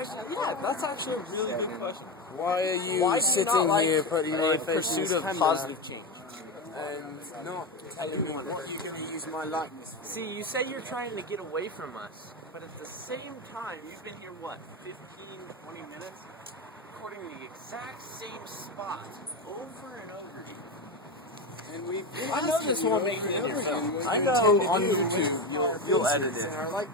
Yeah, that's actually a really good question. Why are you sitting here putting your face in pursuit of positive change? And not telling me what you're going to use my likeness for? See, you say you're trying to get away from us, but at the same time, you've been here, what, 15, 20 minutes? Recording the exact same spot over and over again. And I know this won't make it in your film. I know on YouTube you'll edit it.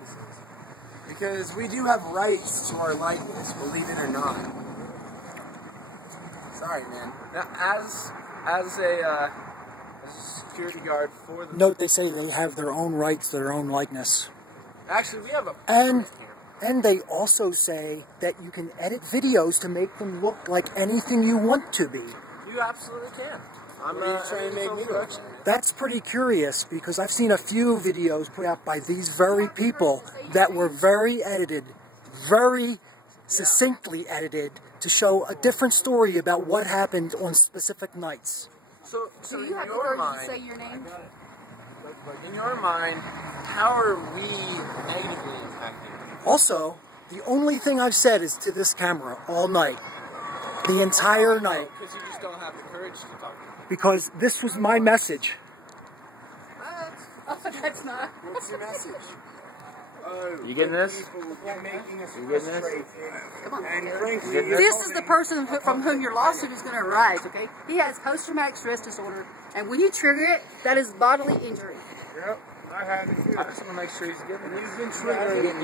Because we do have rights to our likeness, believe it or not. Sorry, man. Now, as a security guard for the... Note they say they have their own rights, their own likeness. Actually, we have a... And they also say that you can edit videos to make them look like anything you want to be. You absolutely can. I'm trying to make me look. That's pretty curious because I've seen a few videos put out by these very people that were very edited, very succinctly edited to show a different story about what happened on specific nights. So do you have the courage to say your name? In your mind, how are we negatively impacting? Also, the only thing I've said is to this camera all night. The entire night. Because you just don't have the courage to talk. Because this was my message. Oh, that's not. What's your message? You getting this? You getting this? Come on. This is the person from whom your lawsuit is going to arise, okay? He has post-traumatic stress disorder, and when you trigger it, that is bodily injury. Yep, I had it too. I just want to make sure he's getting it. You've been triggering.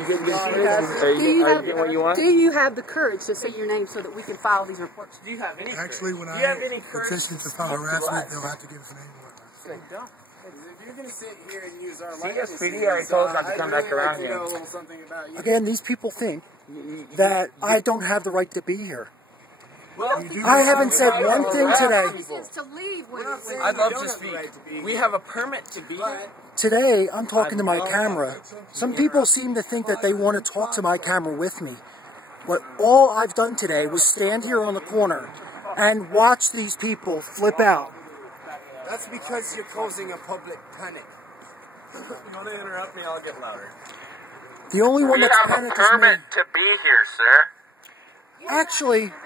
You getting what you want? Do you have the courage to say your name so that we can file these reports? Do you have any courage? Actually, when I courage petition to file harassment, they'll have to give us an name. If you're going to sit here and use our likeness, CSPD already told us not to come back around here. Again, these people think that I don't have the right to be here. Well, I haven't said one thing today. To leave when I'd love to speak. We have a permit to be here. Today, I'm talking to my camera. Some people seem to think that they want to talk to my camera with me. But all I've done today was stand here on the corner and watch these people flip out. That's because you're causing a public panic. You want to interrupt me, I'll get louder. The only one that's panicked is me. We have a permit to be here, sir. Actually,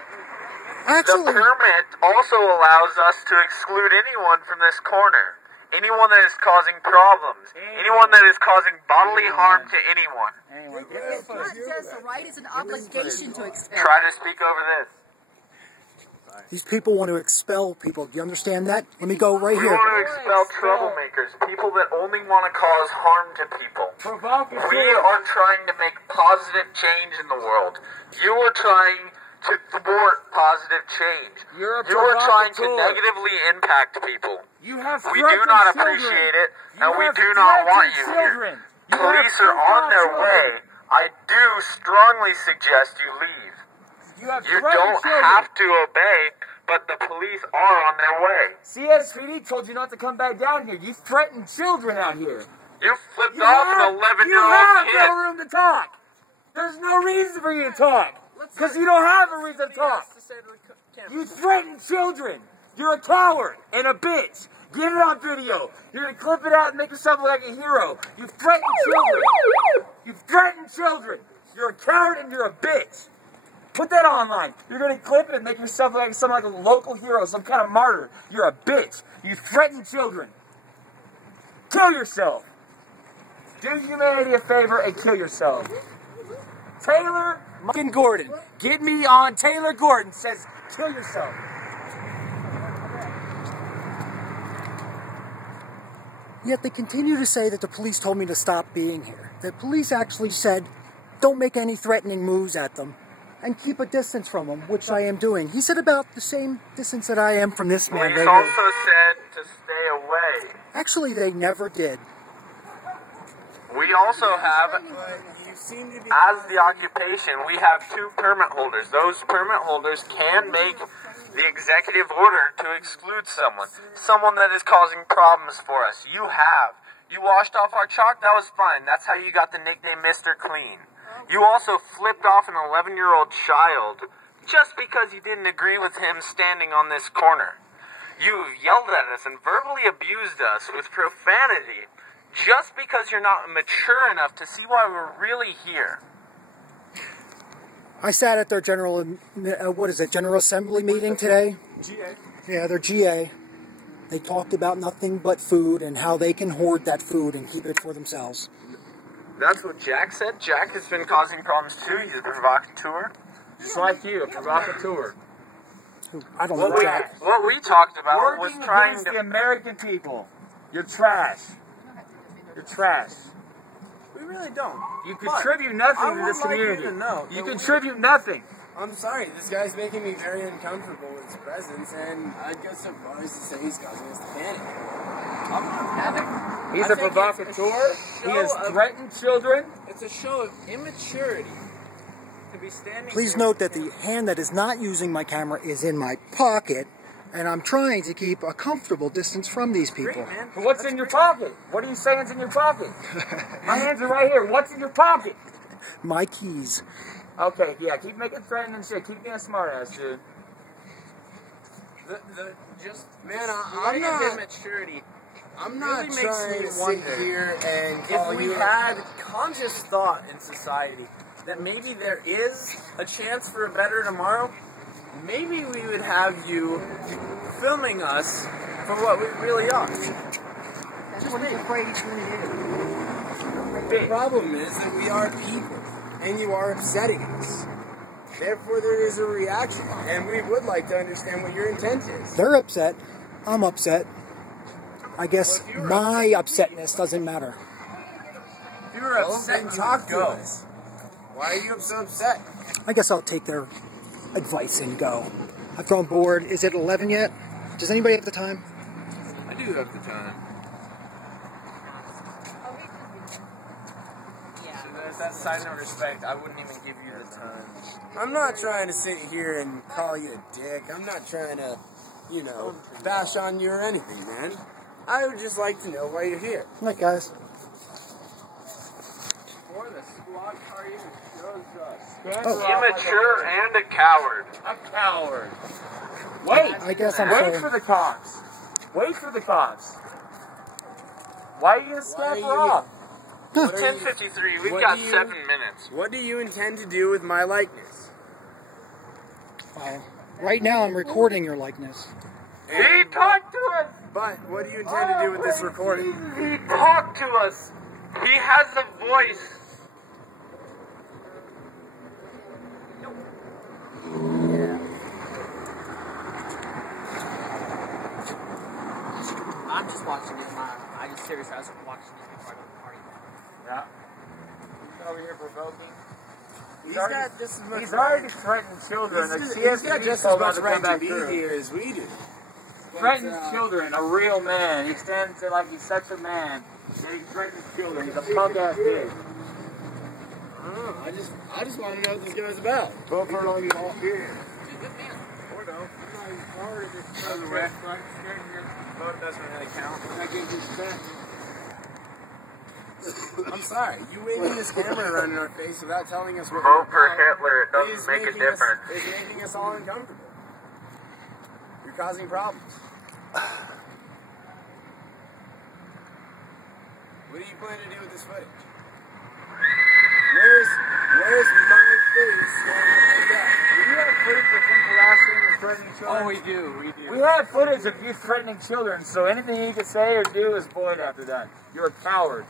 the permit also allows us to exclude anyone from this corner. Anyone that is causing problems. Anyone that is causing bodily harm to anyone. it's not just a right, it's an obligation to expel. Try to speak over this. these people want to expel people. Do you understand that? Let me go right We here. want to expel troublemakers, people that only want to cause harm to people. We are trying to make positive change in the world. You are trying to thwart positive change. You are trying to negatively impact people. We do not appreciate it, and we do not want you here. Police are on their way. I do strongly suggest you leave. You don't have to obey, but the police are on their way. CSPD told you not to come back down here. You threatened children out here. You flipped off an 11-year-old You kid. have no room to talk. There's no reason for you to talk. Because you don't have a reason to talk. You threatened children. You're a coward and a bitch. Get it on video. You're going to clip it out and make yourself look like a hero. You threatened children. You threatened children. You're a coward and you're a bitch. Put that online. You're going to clip it and make yourself look like some like a local hero, some kind of martyr. You're a bitch. You threatened children. Kill yourself. Do humanity a favor and kill yourself. Taylor fucking Gordon. Get me on Taylor Gordon says kill yourself. Yet they continue to say that the police told me to stop being here. The police actually said, don't make any threatening moves at them and keep a distance from them, which I am doing. He said about the same distance that I am from this man. Police also said to stay away. Actually, they never did. We also have, as the occupation, we have 2 permit holders. Those permit holders can make the executive order to exclude someone that is causing problems for us. You have. You washed off our chalk, that was fine. That's how you got the nickname Mr. Clean. You also flipped off an 11-year-old child just because you didn't agree with him standing on this corner. You yelled at us and verbally abused us with profanity just because you're not mature enough to see why we're really here. I sat at their general assembly meeting today. GA. Yeah, their GA. They talked about nothing but food and how they can hoard that food and keep it for themselves. That's what Jack said. Jack has been causing problems too. He's a provocateur. Just like you, a provocateur. I don't know that. What we talked about was Working trying against to... the American people. You're trash. You're trash. We really don't. You contribute nothing to this community. You contribute nothing. I'm sorry, this guy's making me very uncomfortable with his presence, and I'd go so far as to say he's causing us to panic. I'm not panicked. He's a provocateur. He has threatened children. It's a show of immaturity to be standing Please here note that the hand that is not using my camera is in my pocket, and I'm trying to keep a comfortable distance from these people. Great, man. But what's in your pocket? What are you saying's in your pocket? My hands are right here. What's in your pocket? My keys. Okay, yeah, keep making threatening shit. Keep being a smartass, dude. Man, I'm not- immaturity. I'm not Really makes trying me to sit wonder here and call If we you had conscious thought in society that maybe there is a chance for a better tomorrow, maybe we would have you filming us for what we really are. That's what he's afraid he's going to do. The problem is that we are people, and you are upsetting us. Therefore, there is a reaction, and we would like to understand what your intent is. They're upset. I'm upset. I guess my upsetness doesn't matter. If you were upset, Then you talk would to go. us. Why are you so upset? I guess I'll take their advice and go. I've grown bored. Is it 11 yet? Does anybody have the time? I do have the time. So there's that sign of respect. I wouldn't even give you the time. I'm not trying to sit here and call you a dick. I'm not trying to, bash on you or anything, man. I would just like to know why you're here. Right, guys. Before the squad car even shows us. Immature and a coward. A coward. Wait. I guess I'm Wait sorry. for the cops. Wait for the cops. Why are you going to scamper off? 10:53. We've what got do you- 7 minutes. What do you intend to do with my likeness? Right now, I'm recording your likeness. He talked to us. But what do you intend to do with this recording? He talked to us. He has a voice. I'm just watching it. I just seriously, I was watching this before I go to the party. Yeah. He's over here provoking. He's got just as much He's already threatened children. He's got just as much right to be here as we do. Threatens children, a real man. He stands there like he's such a man. And he threatens children. He's a punk ass kid. I just want to know what this guy's about. Vote for long haul here. Or no. Vote doesn't really count. I'm sorry. You waving this camera around in our face without telling us what Vote for Hitler. It is doesn't make a making difference. Is making us all uncomfortable. You're causing problems. What do you plan to do with this footage? Where's my face when I go? Do you have footage of him harassing or threatening children? Oh, we do. We have footage of you threatening children, so anything you can say or do is void after that. You're a coward.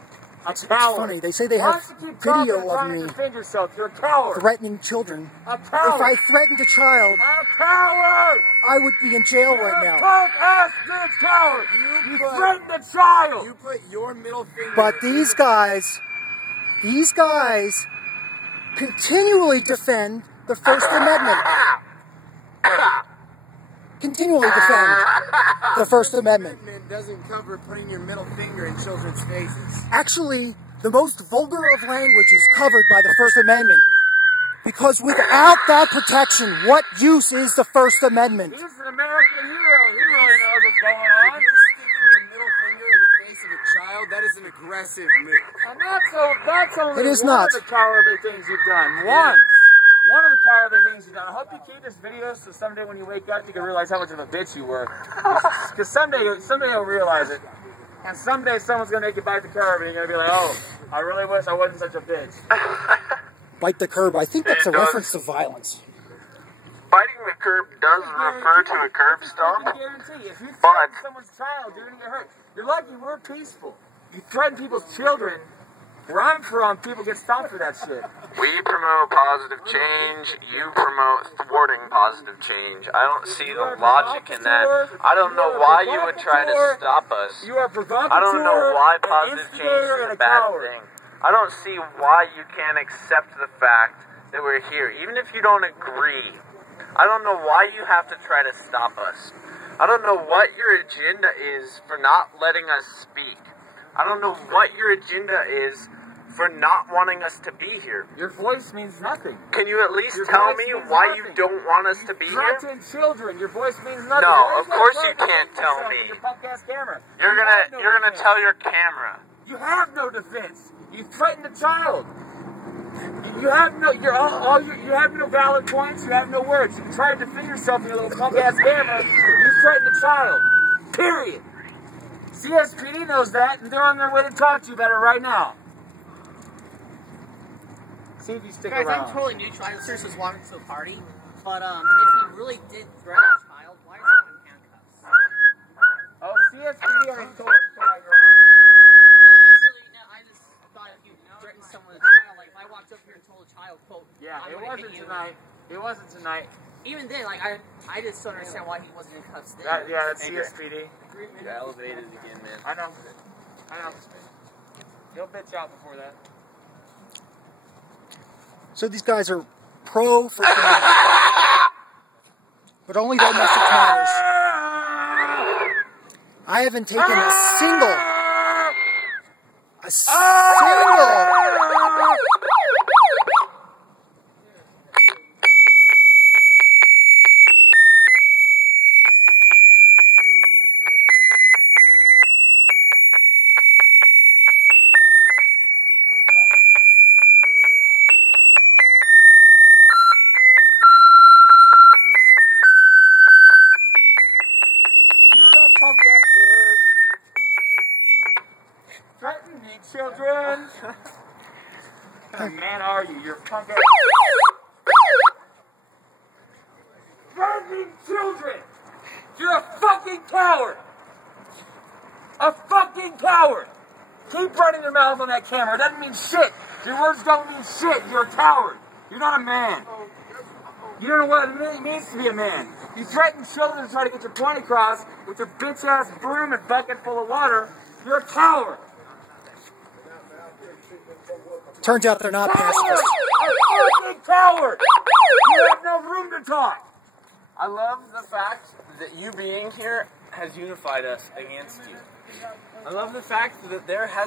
A It's coward. funny. They say they Why have don't you keep talking video and of trying me to defend yourself? You're a coward. threatening children. A coward. If I threatened a child, A coward. I would be in jail You're right a now. punk ass good coward. You threatened a child. You put your middle finger. But these guys continually defend the First Amendment. Continually defend the First Amendment. Doesn't cover putting your middle finger in children's faces. Actually, the most vulgar of language is covered by the First Amendment. Because without that protection, what use is the First Amendment? He's an American hero. He really knows what's going If on. you're sticking your middle finger in the face of a child, that is an aggressive move. And that's only It is one not. of the cowardly things you've done. One of the cowardly things you've done. I hope you keep this video so someday when you wake up you can realize how much of a bitch you were. Because someday you'll realize it. And someday someone's going to make you bite the curb and you're going to be like, oh, I really wish I wasn't such a bitch. bite the curb. I think that's a reference to violence. Biting the curb does refer to a curb stomp, I guarantee, if you but threaten someone's child, you're going to get hurt. You're lucky we're peaceful. You threaten people's children, where I'm from, people get stomped for that shit. we promote positive change, you promote thwarting positive change. I don't see the logic in that. I don't know why you would try to stop us. You are provocateur, I don't know why positive change instigator, is and a bad coward. thing. I don't see why you can't accept the fact that we're here, even if you don't agree. I don't know why you have to try to stop us. I don't know what your agenda is for not letting us speak. I don't know what your agenda is for not wanting us to be here. Your voice means nothing. Can you at least Your tell voice me means why nothing. you don't want us to be here? Threaten children. Your voice means nothing. No, Why of is that course you threatening can't tell yourself me. with your punk-ass camera? You're You have no gonna defense. tell your camera. You have no defense. You threatened a child. You have no. You have no valid points. You have no words. You try to defend yourself in your little punk-ass camera. You threatened a child. Period. CSPD knows that, and they're on their way to talk to you about it right now. See if you stick Guys, around. I'm totally neutral. I was just walking to a party. But if he really did threaten a child, why is he in handcuffs? Oh, CSPD already told us to put out your No, usually, no, I just thought if you threatened someone with a child, like if I walked up here and told a child, quote, Yeah, I'm it gonna wasn't hit you. tonight. It wasn't tonight. Even then, like I just don't understand why he wasn't in cuffs then. Yeah, that's CSPD. You elevated it again, man. I know. He'll bitch out before that. So these guys are pro for community, but only domestic matters. I haven't taken a single You're a punk ass bitch. Threatening children. What kind of man are you? You're a punk ass. Threatening children. You're a fucking coward. A fucking coward. Keep running your mouth on that camera. It doesn't mean shit. Your words don't mean shit. You're a coward. You're not a man. You don't know what it means to be a man. You threaten children to try to get your point across with your bitch-ass broom and bucket full of water. You're a coward. turns out they're not pacifists. A fucking coward. You have no room to talk. I love the fact that you being here has unified us against you. I love the fact that there has